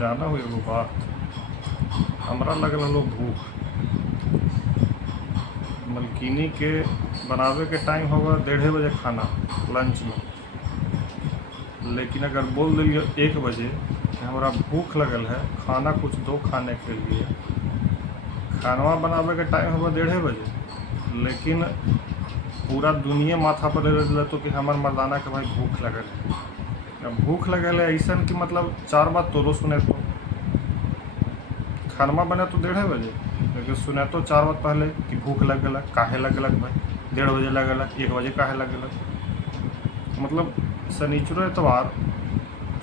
जाना हुई एगो बात, हमरा लगल हलो भूख। मलकिनी के बनावे के टाइम होगा 1:30 बजे खाना लंच में, लेकिन अगर बोल दिलिए 1 बजे कि हमरा भूख लगल है, खाना कुछ दो खाने के लिए, खाना बनावे के टाइम होगा 1:30 बजे, लेकिन पूरा दुनिया माथा पर ले लेते कि हमार मर्दाना के भाई भूख लगल है। अब भूख लगल है ऐसा कि मतलब 4 बात तोरो सुने तो खानमा बने तो 1:30 बजे, लेकिन सुने तो 4 बात पहले कि भूख लग गलक, काहे लग गलक भाई, 1:30 बजे लग गलक, 1 बजे काहे लग गलक। मतलब शनिचरो एतवार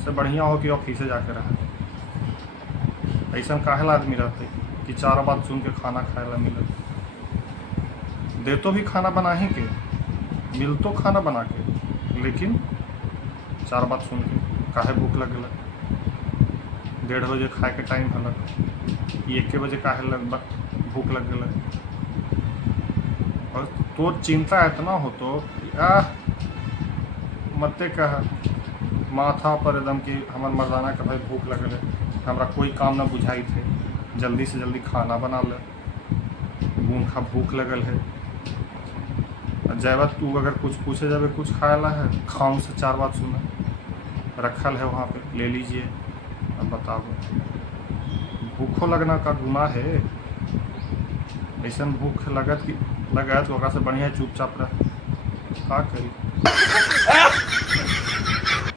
से बढ़िया हो कि ऑफिसे जाके रहे। ऐसा काहे आदमी रहते कि 4 बात सुन के खाना खाए ला मिलत। दे तो भी खाना बना ही के, मिल तो खाना बना के, लेकिन 4 बात सुन के काहे भूख लग गलक, 1:30 बजे खाए के टाइम हलक, 1 बजे काहे भूख लग गलक। और तो चिंता इतना हो तो मते कह माथा पर एकदम कि हमार मर्दाना के भाई भूख लगल है, हमरा कोई काम ना बुझाई थे, जल्दी से जल्दी खाना बना ले, भूखा भूख लगल है। जैबत तू अगर कुछ पूछे जावे कुछ खाएला है, खाऊं से 4 बात सुना रखल है वहाँ पे, ले लीजिए। अब बताओ भूखो लगना का गुनाह है? ऐसा भूख लगत कि लगत ओकरा से बढ़िया चुपचाप रह, का करी।